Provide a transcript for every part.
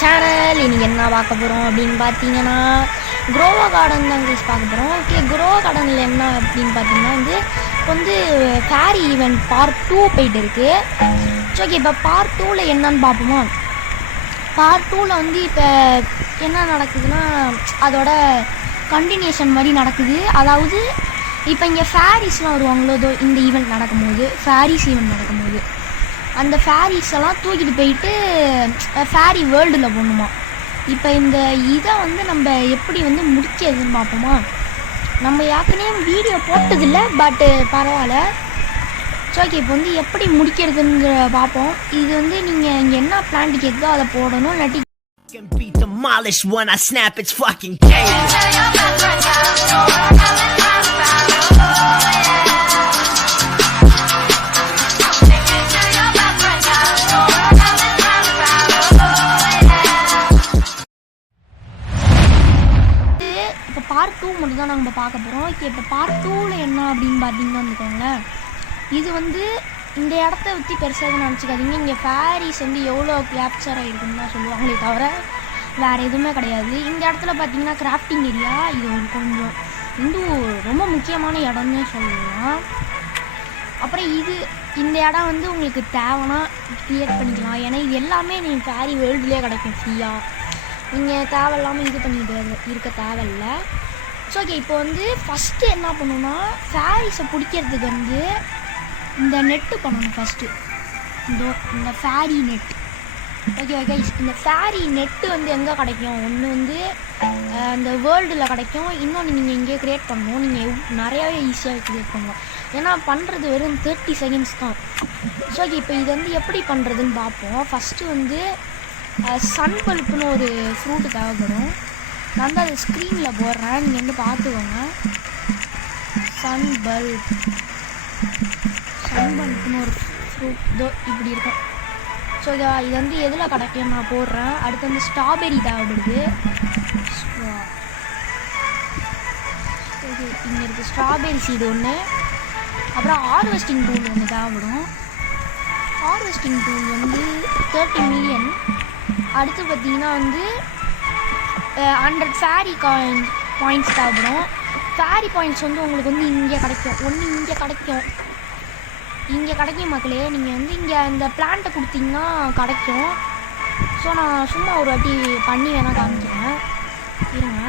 Channel. இன்னைக்கு என்ன பார்க்க போகிறோம் அப்படின்னு பார்த்தீங்கன்னா க்ரோவா கார்டன் தான் பார்க்க போகிறோம். ஓகே, க்ரோவா கார்டனில் என்ன அப்படின்னு பார்த்தீங்கன்னா வந்து ஃபேரி ஈவெண்ட் பார்ட் 2 போயிட்டு இருக்கு. ஓகே, இப்போ பார்ட் 2ல் என்னன்னு பார்ப்போமா. பார்ட் 2ல் வந்து இப்போ என்ன நடக்குதுன்னா அதோட கண்டினியூஷன் மாதிரி நடக்குது. அதாவது இப்போ இங்கே ஃபேரிஸ்லாம் வருவாங்களோ இந்த ஈவெண்ட் நடக்கும்போது, ஃபேரிஸ் ஈவெண்ட் நடக்கும்போது அந்த ஃபேரிஸ் எல்லாம் தூக்கிட்டு போயிட்டு ஃபேரி வேர்ல்டில் போகணுமா. இப்போ இந்த இதை வந்து நம்ம எப்படி வந்து முடிக்கிறதுன்னு பார்ப்போமா. நம்ம யாருக்குனே வீடியோ போட்டதில்லை, பட்டு பரவாயில்ல. ஓகே, இப்போ வந்து எப்படி முடிக்கிறதுங்கிற பார்ப்போம். இது வந்து நீங்கள் இங்கே என்ன பிளான்ட் கேட்குதோ அதை போடணும். இல்லாட்டி be demolished when I snap its fucking cage. இப்போ பார்ட் 2 மட்டும் தான் நம்ம பார்க்க போகிறோம். ஓகே, இப்போ பார்ட் 2ல் என்ன அப்படின்னு பார்த்தீங்கன்னா வந்துக்கோங்களேன், இது வந்து இந்த இடத்த பற்றி பெருசாக நினச்சிக்காதீங்க. இங்கே ஃபேரிஸ் வந்து எவ்வளோ கேப்சர் ஆகிருக்குன்னு தான் சொல்லுவாங்களே தவிர வேறு எதுவுமே கிடையாது. இந்த இடத்துல பார்த்தீங்கன்னா கிராஃப்டிங் ஏரியா, இது ஒரு கொஞ்சம் இன்னும் ரொம்ப முக்கியமான இடம்னு சொல்லலாம். அப்புறம் இந்த இடம் வந்து உங்களுக்கு தேவைன்னா க்ரியேட் பண்ணிக்கலாம். ஏன்னா இது எல்லாமே நீங்கள் ஃபேரி வேர்ல்டுலேயே கிடைக்கும் ஃப்ரீயாக. நீங்கள் தேவையில்லாமல் இது பண்ணிட்டு இருக்க தேவையில்லை. ஸோ ஓகே, இப்போ வந்து ஃபஸ்ட்டு என்ன பண்ணணும்னா ஃபேரிஸை பிடிக்கிறதுக்கு வந்து இந்த நெட்டு பண்ணணும் ஃபஸ்ட்டு. இந்த ஃபேரி நெட். ஓகே ஓகே, இந்த ஃபேரி நெட்டு வந்து எங்கே கிடைக்கும்? ஒன்று வந்து அந்த வேர்ல்டில் கிடைக்கும், இன்னொன்று நீங்கள் இங்கே க்ரியேட் பண்ணணும். நீங்கள் நிறையாவே ஈஸியாக க்ரியேட் பண்ணலாம். ஏன்னா பண்ணுறது வெறும் 30 செகண்ட்ஸ் தான். ஸோ ஓகே, இப்போ இது வந்து எப்படி பண்ணுறதுன்னு பார்ப்போம். ஃபஸ்ட்டு வந்து சன் பல்ப்புன்னு ஒரு ஃப்ரூட்டு தேவைப்படும். நான் வந்து அதை ஸ்க்ரீனில் போடுறேன், நீங்கள் வந்து பார்த்துக்கோங்க. சன் பல்ப்புன்னு ஒரு ஃப்ரூட் இதோ இப்படி இருக்கும். ஸோ இது வந்து எதில் கிடைக்கும் நான் போடுறேன். அடுத்து வந்து ஸ்ட்ராபெரி தேவைப்படுது. ஓகே, இங்கே இருக்குது ஸ்ட்ராபெரி சீடு ஒன்று. அப்புறம் ஹார்வெஸ்டிங் டூல் ஒன்று தேவைப்படும். ஹார்வெஸ்டிங் டூல் வந்து 30 மில்லியன். அடுத்து பார்த்திங்கன்னா வந்து 100 ஃபேரி பாயிண்ட்ஸ் தேவைப்படும். ஃபேரி பாயிண்ட்ஸ் வந்து உங்களுக்கு வந்து இங்கே கிடைக்கும். ஒன்று இங்கே கிடைக்கும் மக்களே. நீங்கள் வந்து இங்கே இந்த பிளான்ட்டை கொடுத்தீங்கன்னா கிடைக்கும். ஸோ நான் சும்மா ஒரு வாட்டி பண்ணி வேணால் காமிக்கிறேன், இருங்க.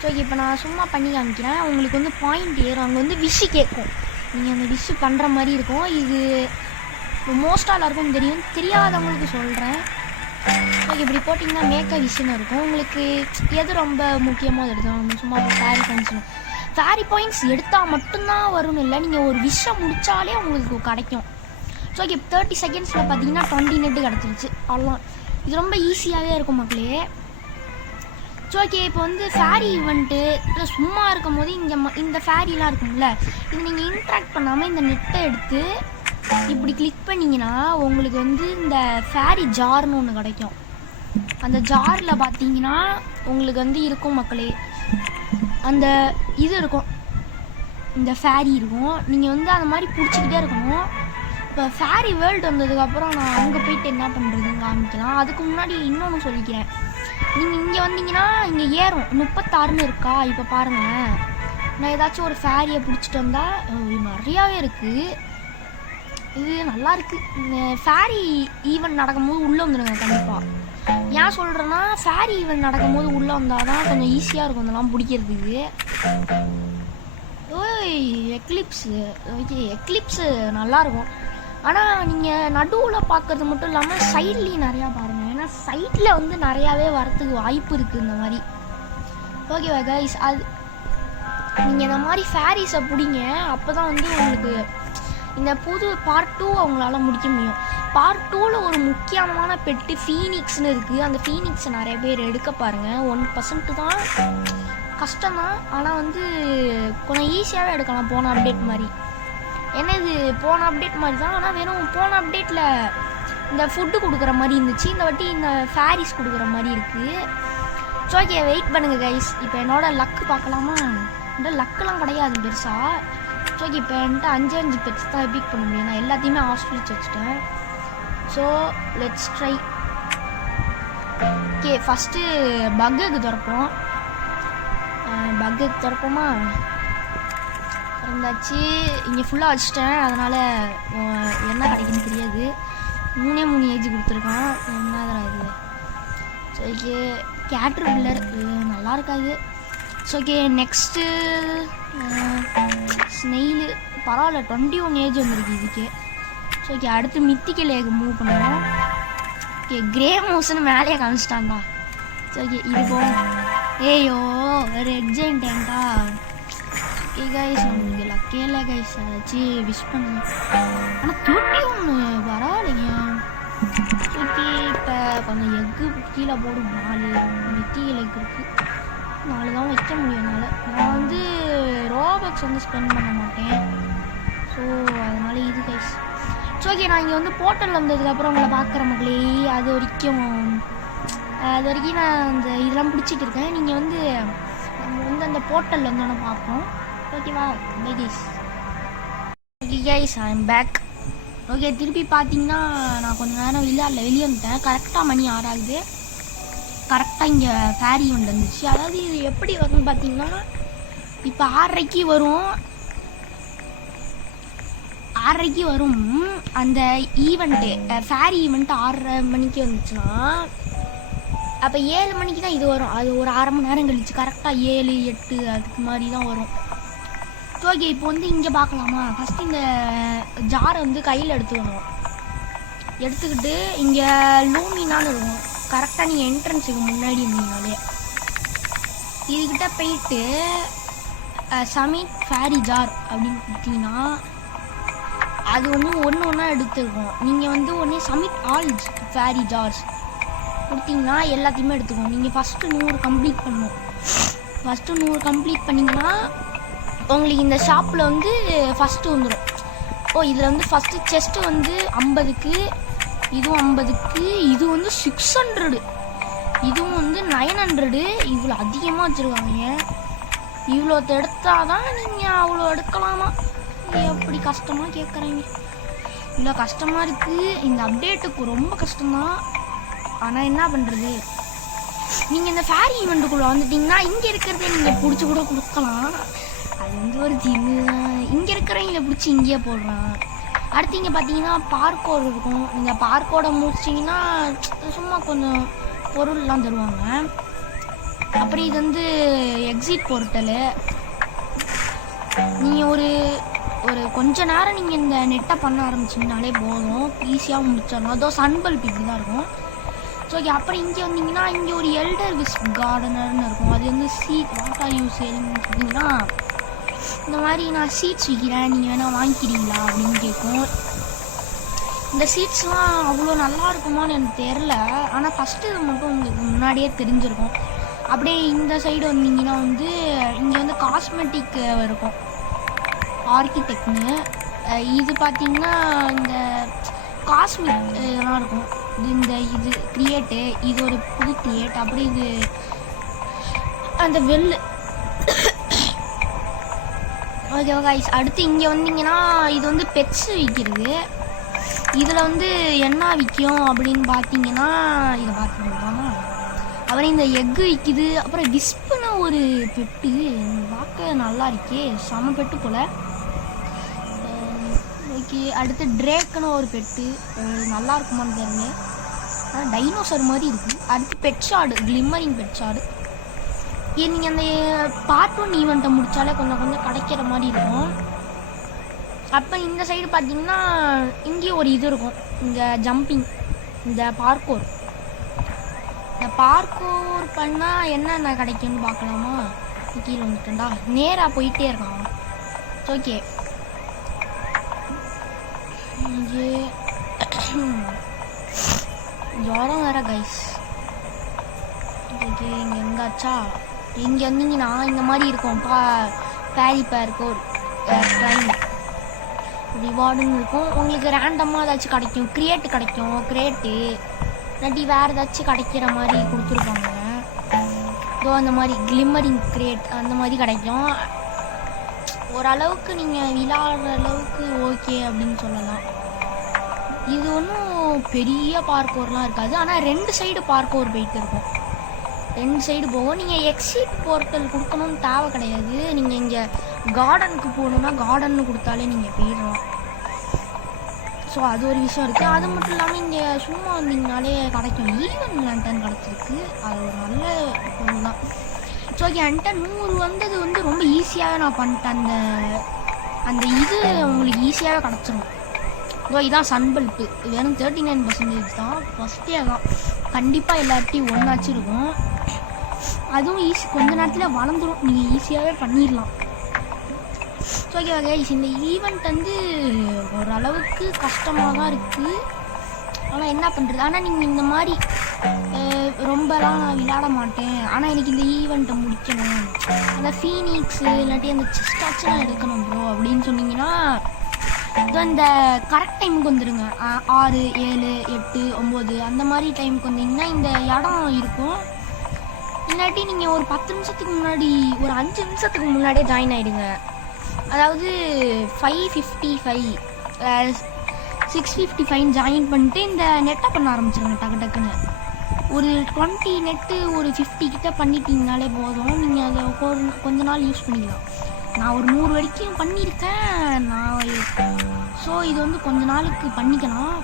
ஸோ இப்போ நான் சும்மா பண்ணி காமிக்கிறேன். உங்களுக்கு வந்து பாயிண்ட் ஏறும். அங்கே வந்து விஷ் கேட்கும். நீங்கள் அந்த விஷ் பண்ணுற மாதிரி இருக்கும். இது மோஸ்ட்டாக எல்லாருக்கும் தெரியும், தெரியாதவங்களுக்கு சொல்கிறேன். ஓகே, இப்படி போட்டிங்கன்னா மேக்க விஷயம் இருக்கும். உங்களுக்கு எது ரொம்ப முக்கியமாக எடுத்தோம். சும்மா ஃபேரி பாயிண்ட்ஸ் எடுத்தால் மட்டும்தான் வரும்னு இல்லை, நீங்கள் ஒரு விஷயம் முடித்தாலே உங்களுக்கு கிடைக்கும். ஸோ ஓகே, 30 செகண்ட்ஸில் பார்த்தீங்கன்னா 20 நெட்டு கிடச்சிருச்சு. அவ்வளோதான். இது ரொம்ப ஈஸியாகவே இருக்கும் மக்களே. ஸோ ஓகே, இப்போ வந்து ஃபேரி ஈவெண்ட்டு இல்லை சும்மா இருக்கும் போது இந்த ஃபேரிலாம் இருக்கும்ல, இது நீங்கள் இன்ட்ராக்ட் பண்ணாமல் இந்த நெட்டை எடுத்து இப்படி கிளிக் பண்ணிங்கன்னா உங்களுக்கு வந்து இந்த ஃபேரி ஜார்னு ஒன்று கிடைக்கும். அந்த ஜாரில் பார்த்தீங்கன்னா உங்களுக்கு வந்து இருக்கும் மக்களே, அந்த இது இருக்கும், இந்த ஃபேரி இருக்கும். நீங்கள் வந்து அந்த மாதிரி பிடிச்சிக்கிட்டே இருக்கணும். இப்போ ஃபேரி வேர்ல்டு வந்ததுக்கப்புறம் நான் அங்கே போயிட்டு என்ன பண்ணுறதுன்னு காமிக்கலாம். அதுக்கு முன்னாடி இன்னொன்று சொல்லிக்கிறேன். நீங்கள் இங்கே வந்தீங்கன்னா இங்கே ஏறும் 36ன்னு இருக்கா. இப்போ பாருங்கள், நான் ஏதாச்சும் ஒரு ஃபேரியை பிடிச்சிட்டு வந்தால் நிறையாவே இருக்குது. இது நல்லா இருக்குது. இந்த ஃபேரி ஈவெண்ட் நடக்கும்போது உள்ளே வந்துடுங்க கண்டிப்பாக. ஏன் சொல்கிறேன்னா ஃபேரி ஈவெண்ட் நடக்கும்போது உள்ளே வந்தால் தான் கொஞ்சம் ஈஸியாக இருக்கும் இதெல்லாம் பிடிக்கிறதுக்கு. எக்லிப்ஸு. ஓகே, எக்லிப்ஸு நல்லாயிருக்கும். ஆனால் நீங்கள் நடுவில் பார்க்குறது மட்டும் இல்லாமல் சைட்லேயும் நிறையா பாருங்கள். ஏன்னா சைட்டில் வந்து நிறையாவே வரத்துக்கு வாய்ப்பு இருக்குது இந்த மாதிரி. ஓகேவா கைஸ், அது நீங்கள் இந்த மாதிரி ஃபேரிஸை பிடிங்க. அப்போ தான் வந்து உங்களுக்கு இந்த புது பார்ட் 2 அவங்களால முடிக்க முடியும். பார்ட் 2ல் ஒரு முக்கியமான பெட்டு ஃபீனிக்ஸ்னு இருக்குது. அந்த ஃபீனிக்ஸை நிறைய பேர் எடுக்க பாருங்கள். 1% தான் கஷ்டம்தான், ஆனால் வந்து கொஞ்சம் ஈஸியாகவே எடுக்கலாம் போன அப்டேட் மாதிரி. ஏன்னா இது போன அப்டேட் மாதிரி தான், ஆனால் வெறும் போன அப்டேட்டில் இந்த ஃபுட்டு கொடுக்குற மாதிரி இருந்துச்சு. இந்த வாட்டி இந்த ஃபேரிஸ் கொடுக்குற மாதிரி இருக்குது. ஸோ ஓகே, வெயிட் பண்ணுங்கள் கைஸ். இப்போ என்னோட லக்கு பார்க்கலாமா? இந்த லக்கெலாம் கிடையாது பெருசாக. ஸோ இப்போ என்கிட்ட 5 பெட்ஸ் தான் எபிக் பண்ண முடியும். நான் எல்லாத்தையுமே ஆஸ்ட்ரிச் வச்சுட்டேன். So let's try. Okay, first பக்குக்கு திறப்போம். பக்குக்கு திறப்போமா? திறந்தாச்சு. இங்கே ஃபுல்லாக வச்சுட்டேன், அதனால் என்ன கிடைக்குன்னு தெரியாது. 3 ஏஜ் கொடுத்துருக்கான். என்னதான் இது? ஸோ ஓகே, கேட்ரு பில்லர் நல்லா இருக்காது. ஸோ ஓகே, நெக்ஸ்ட்டு ஸ்னெயிலு பரவாயில்ல, 21 ஏஜ் வந்துருக்கு இதுக்கு. ஸோ ஓகே, அடுத்து மித்திக்கல் லேக் மூவ் பண்ணுவோம். ஓகே, கிரே மவுஸ்ன்னு மேலேயே காமிச்சிட்டான்டா. ஸோ ஓகே, இது போகும். ஏயோ ரெட் ஜெயின்டா. ஓகே கைஸ், நமக்கு லக்கே இல்லை கைஸ். ஏதாச்சு விஷ் பண்ணுங்க. ஆனால் 21 பரவாயில்லைங்க. ஓகே, இப்போ கொஞ்சம் எக்கு கீழே போடும். 4 மித்திக்கல் லேக் இருக்குது. 4 தான் வைக்க முடியும் என்னால். நான் வந்து ரோபக்ஸ் வந்து ஸ்பெண்ட் பண்ண மாட்டேன். ஸோ அதனால் இது கைஸ். ஸோ ஓகே, நான் இங்கே வந்து போர்ட்டல் வந்ததுக்கப்புறம் உங்களை பார்க்குற மக்களே. அது வரைக்கும் நான் அந்த இதெல்லாம் பிடிச்சிட்டு இருக்கேன். நீங்கள் வந்து நம்ம வந்து அந்த போர்ட்டல் வந்தோன்னே பார்ப்போம். ஓகேவா? Bye guys. Okay guys, I am back. Okay, திருப்பி பார்த்தீங்கன்னா நான் கொஞ்சம் நேரம் வெளியே வந்துட்டேன். கரெக்டாக மணி 6 ஆகுது. கரெக்டாக இங்கே ஃபேரி ஈவெண்ட் வந்துச்சு. அதாவது இது எப்படி வரும்னு பார்த்தீங்கன்னா, இப்போ 6:30க்கு வரும். 6:30க்கு வரும் அந்த ஈவெண்ட்டு. ஃபேரி ஈவெண்ட்டு 6:30 மணிக்கு வந்துச்சுன்னா, அப்போ 7 மணிக்கு தான் இது வரும். அது ஒரு 1/2 மணி நேரம் கழிச்சு கரெக்டாக 7, 8 அதுக்கு மாதிரி தான் வரும். ஓகே, இப்போ வந்து இங்கே பார்க்கலாமா? ஃபஸ்ட்டு இந்த ஜாரை வந்து கையில் எடுத்துக்கணும். எடுத்துக்கிட்டு இங்கே லூமினான்னு இருக்கும். கரெக்டாக நீங்கள் என்ட்ரன்ஸுக்கு முன்னாடி இருந்தீங்கனாலே இதுக்கிட்ட போயிட்டு சமிட் ஃபேரி ஜார் அப்படின்னு கொடுத்தீங்கன்னா அது ஒன்று ஒன்றா எடுத்துருக்கோம். நீங்கள் வந்து ஒன்றே சமிட் ஆல் ஃபேரி ஜார்ஸ் கொடுத்தீங்கன்னா எல்லாத்தையுமே எடுத்துக்கோங்க. நீங்கள் ஃபஸ்ட்டு 100 கம்ப்ளீட் பண்ணணும். ஃபஸ்ட்டு 100 கம்ப்ளீட் பண்ணிங்கன்னா உங்களுக்கு இந்த ஷாப்பில் வந்து ஃபஸ்ட்டு வந்துடும். இதில் வந்து ஃபஸ்ட்டு செஸ்ட்டு வந்து 50க்கு, இதுவும் 50க்கு, இது வந்து 600, இதுவும் வந்து 900. இவ்வளோ அதிகமாக வச்சுருக்காங்க. இவ்வளோ எடுத்தால் தான் நீங்கள் அவ்வளோ எடுக்கலாமா? எப்படி கஷ்டமாக கேட்குறீங்க? இவ்வளோ கஷ்டமாக இருக்குது. இந்த அப்டேட்டுக்கு ரொம்ப கஷ்டம்தான். ஆனால் என்ன பண்ணுறது, நீங்கள் இந்த ஃபேரி ஈவெண்ட்டுக்குள்ளே வந்துட்டிங்கன்னா இங்கே இருக்கிறதே நீங்கள் பிடிச்சி கூட கொடுக்கலாம். அது வந்து ஒரு ஜிம்மு தான். இங்கே இருக்கிறவங்கள பிடிச்சி இங்கேயே போடுறான். அடுத்து இங்கே பார்த்தீங்கன்னா பார்க்கோடு இருக்கும். நீங்கள் பார்க்கோடை முடிச்சிங்கன்னா சும்மா கொஞ்சம் பொருள்லாம் தருவாங்க. அப்புறம் இது வந்து எக்ஸிட் போர்ட்டலு. நீங்கள் ஒரு கொஞ்ச நேரம் நீங்கள் இந்த நெட்டை பண்ண ஆரம்பிச்சிங்கனாலே போதும், ஈஸியாக முடிச்சிடலாம். அதோ சன்பல்ப் இப்படி தான் இருக்கும். ஸோ ஓகே, அப்புறம் இங்கே வந்தீங்கன்னா இங்கே ஒரு எல்டர் விஸ் கார்டனர்னு இருக்கும். அது வந்து சீட் வாட் ஆர் யூ சேலிங்னு சொன்னீங்கன்னா, இந்த மாதிரி நான் சீட்ஸ் விற்கிறேன், நீங்கள் வேணால் வாங்கிக்கிறீங்களா அப்படின்னு கேட்கும். இந்த சீட்ஸ்லாம் அவ்வளோ நல்லா இருக்குமான்னு எனக்கு தெரில. ஆனால் ஃபஸ்ட்டு இது மட்டும் உங்களுக்கு முன்னாடியே தெரிஞ்சிருக்கும். அப்படியே இந்த சைடு வந்தீங்கன்னா வந்து இங்கே வந்து காஸ்மெட்டிக் இருக்கும், ஆர்கிடெக்ட்னு. இது பார்த்திங்கன்னா இந்த காஸ்மெட் இதெல்லாம் இருக்கும். இது கிரியேட்டு, இது ஒரு புது கிரியேட். அப்படி இது அந்த வெள்ளு. ஓகே கைஸ், அடுத்து இங்கே வந்தீங்கன்னா இது வந்து பெட்ஸு விற்கிறது. இதில் வந்து என்ன விற்கும் அப்படின்னு பார்த்தீங்கன்னா, இதை பார்த்துக்கோங்க. அப்புறம் இந்த எக்கு விற்கிது. அப்புறம் விஸ்புன்னு ஒரு பெட்டு பார்க்க நல்லா இருக்கே, செம பெட்டு போல். ஓகே, அடுத்து ட்ரேக்குன்னு ஒரு பெட்டு, நல்லா இருக்குமான்னு தெரியுங்க. ஆனால் டைனோசர் மாதிரி இருக்குது. அடுத்து பெட் ஷாடு, கிளிம்மரிங் பெட் ஷாடு. இது நீங்கள் அந்த பார்ட் 1 ஈவெண்ட்டை முடித்தாலே கொஞ்சம் கிடைக்கிற மாதிரி இருக்கும். அப்போ இந்த சைடு பார்த்தீங்கன்னா இங்கேயும் ஒரு இது இருக்கும், இந்த ஜம்பிங், இந்த பார்க்கோர். இந்த பார்க்கோர் பண்ணால் என்னென்ன கிடைக்கும்னு பார்க்கலாமா? கீழே வந்துட்டேன்டா, நேராக போயிட்டே இருக்கான். ஓகே, இங்கே ஜுரம் வேற கைஸ். ஓகே, இங்கே எங்காச்சா? இங்கே வந்தீங்கன்னா இந்த மாதிரி இருக்கும், பேரி பேர்க்கோர் ட்ரைன் ரிவார்டுன்னு இருக்கும். உங்களுக்கு ரேண்டமாக ஏதாச்சும் கிடைக்கும், கிரியேட்டு கிடைக்கும். கிரியேட்டு இல்லாட்டி வேறு ஏதாச்சும் கிடைக்கிற மாதிரி கொடுத்துருப்பாங்க. ஸோ அந்த மாதிரி கிளிம்மரிங் கிரியேட் அந்த மாதிரி கிடைக்கும். ஓரளவுக்கு நீங்கள் விளையாடுற அளவுக்கு ஓகே அப்படின்னு சொல்லலாம். இது ஒன்றும் பெரிய பார்க்கோர்லாம் இருக்காது, ஆனால் 2 சைடு பார்க்கோர் போயிட்டு இருக்கும். 2 சைடு போகும். நீங்கள் எக்ஸிட் போர்ட்டல் கொடுக்கணும்னு தேவை கிடையாது. நீங்கள் இங்கே கார்டனுக்கு போகணுன்னா கார்டன்னு கொடுத்தாலே நீங்கள் போயிடலாம். ஸோ அது ஒரு விஷயம் இருக்குது. அது மட்டும் இல்லாமல் இங்கே சும்மா வந்தீங்கனாலே கிடைக்கும். ஈவென்ட் லேண்டன் கிடச்சிருக்கு, அது ஒரு நல்ல பொருள் தான். ஸோ என்கிட்ட 100 வந்தது வந்து ரொம்ப ஈஸியாகவே நான் பண்ணிட்டேன். அந்த இது உங்களுக்கு ஈஸியாகவே கிடச்சிரும். ஸோ இதான் சன்பல்ப்பு, வெறும் 39% தான். ஃபஸ்ட்டே அதான் கண்டிப்பாக எல்லார்ட்டையும் ஒன்றாச்சு இருக்கும். அதுவும் ஈஸி, கொஞ்ச நேரத்தில் வளர்ந்துடும், நீங்கள் ஈஸியாகவே பண்ணிடலாம். ஸோ ஓகே கைஸ், இந்த ஈவெண்ட் வந்து ஓரளவுக்கு கஷ்டமாக தான் இருக்குது. ஆனால் என்ன பண்ணுறது, ஆனால் நீங்கள் இந்த மாதிரி ரொம்பலாம் நான் விளையாட மாட்டேன், ஆனால் எனக்கு இந்த ஈவெண்ட்டை முடிக்கணும், அந்த ஃபீனிக்ஸு இல்லாட்டி அந்த செஸ்டாச்சும் எடுக்கணும் ப்ரோ அப்படின்னு சொன்னீங்கன்னா இந்த கரெக்ட் டைமுக்கு வந்துடுங்க. 6, 7, 8, 9 அந்த மாதிரி டைமுக்கு வந்தீங்கன்னா இந்த இடம் இருக்கும். இல்லாட்டி நீங்கள் ஒரு 10 நிமிஷத்துக்கு முன்னாடி, ஒரு 5 நிமிஷத்துக்கு முன்னாடியே ஜாயின் ஆகிடுங்க. அதாவது 5:55 6:55 ஜாயின் பண்ணிட்டு இந்த நெட்டை பண்ண ஆரம்பிச்சிருங்க. டக்குன்னு ஒரு 20 நெட்டு ஒரு 50 கிட்ட பண்ணிட்டீங்கனாலே போதும். நீங்கள் அதை கொஞ்ச நாள் யூஸ் பண்ணிக்கலாம். நான் ஒரு 100 வரைக்கும் பண்ணியிருக்கேன் நான். ஸோ இது வந்து கொஞ்ச நாளுக்கு பண்ணிக்கலாம்.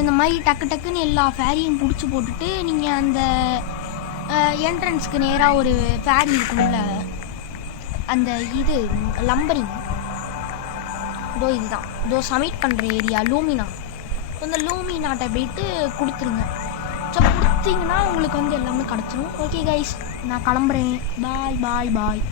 இந்த மாதிரி டக்குன்னு எல்லா ஃபேரியும் பிடிச்சி போட்டுட்டு நீங்கள் அந்த என்ட்ரன்ஸ்க்கு நேராக ஒரு ஃபேரி இருக்கும்ல, அந்த இது லம்பரிங், இதுதான் சப்மிட் பண்ணுற ஏரியா லூமினா. அந்த லூமினாட்டை போயிட்டு கொடுத்துருங்க. ஸோ கொடுத்தீங்கன்னா உங்களுக்கு வந்து எல்லாமே கிடச்சிரும். ஓகே கைஸ், நான் கிளம்புறேன். பாய் பாய் பாய்.